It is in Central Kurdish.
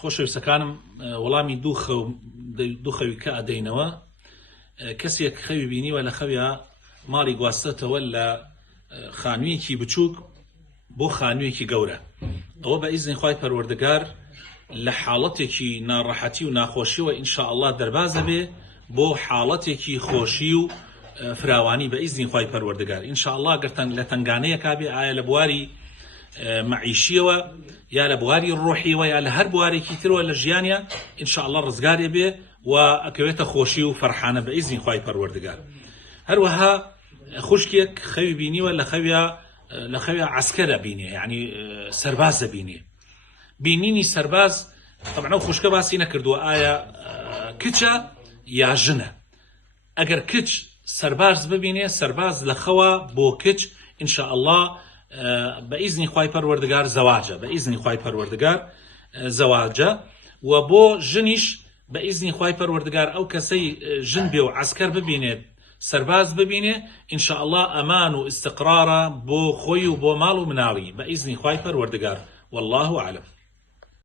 خۆشەویستەکانم وەڵامی دوو خەوی کە ئەدەینەوە کەسێک خەوی بینیوە لە خەویە ماڵی گواستێتەوە لە خانوویەکی بچووک بۆ خانوویەکی گەورە. ئەوە بە ئیزنی خوای پەروەردگار لە حاڵەتێکی ناڕەحەتی و ناخۆشیەوە ئینشاءالله دەرباز دەبێ بۆ حاڵەتێکی خۆشی و فراوانی بە ئیزنی خوای پەروەردگار. ئینشاءالله گەرتەن لە تنگانەیە کابێ ئایا لە بواری معیشیەوە یا لە بواری ڕۆحیەوە یا لە هەر بوارێکی ترەوە لە ژیانە ئینشاءالله ڕزگارێ بێ و ئەکەوێتە خۆشی و فەرحانە بە ئیزنی خوای پەروەردگار. هەروەها خوشکێک خەوی بینیوە لە خەویە عەسکەرە بینێ، یعنی سەربازە بینێ. بینینی سەرباز طبعا ئەو خوشکە باسی نەکردووە ئایا کچە یا ژنە. ئەگەر کچ سەرباز ببینێ، سەرباز لە خەوە بۆ کچ ئینشاءالله بە ئیزنی خوای پەروەردگار زەواجە، بە ئیزنی خوای پەروەردگار زەواجە. و بۆ ژنیش بە ئیزنی خوای پەروەردگار ئەو کەسەی ژن بێ و عەسکەر ببینێت، سەرباز ببینێ، ئینشاءالله ئەمان و ئیستقرارە بۆ خۆی و بۆ ماڵ و مناڵی بە ئیزنی خوای پەروەردگار. والله ئەعلەم.